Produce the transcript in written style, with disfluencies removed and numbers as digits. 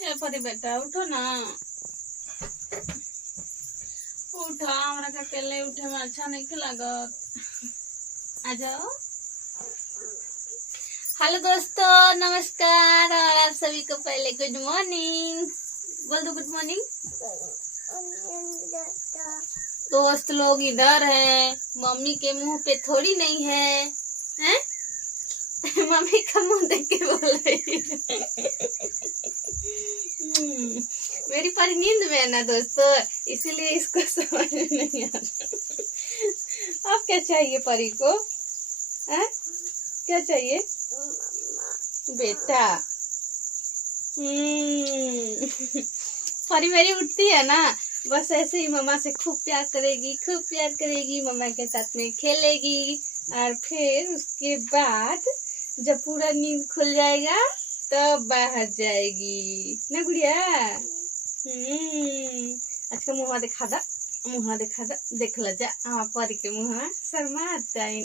ए परी बेटा उठो ना, उठा। हमरा का अकेले उठे में अच्छा नहीं लागत। आ जाओ। हेलो दोस्तों, नमस्कार और आप सभी को पहले गुड मॉर्निंग बोल दो। Good morning. दोस्त लोग इधर हैं, मम्मी के मुंह पे थोड़ी नहीं है, हैं? मम्मी का मुंह देख के बोल रही मेरी परी नींद में है ना दोस्तों, इसीलिए इसको समझ में नहीं आ रहा। अब क्या चाहिए परी को, हैं? क्या चाहिए बेटा? परी मेरी उठती है ना, बस ऐसे ही मम्मा से खूब प्यार करेगी, खूब प्यार करेगी, मम्मा के साथ में खेलेगी और फिर उसके बाद जब पूरा नींद खुल जाएगा तब बाहर जाएगी ना गुड़िया। आज का मुँह दिखा दा, मुँह दिखा दा, देख ल जा। हाँ परी के मुँह शर्मा जाइन।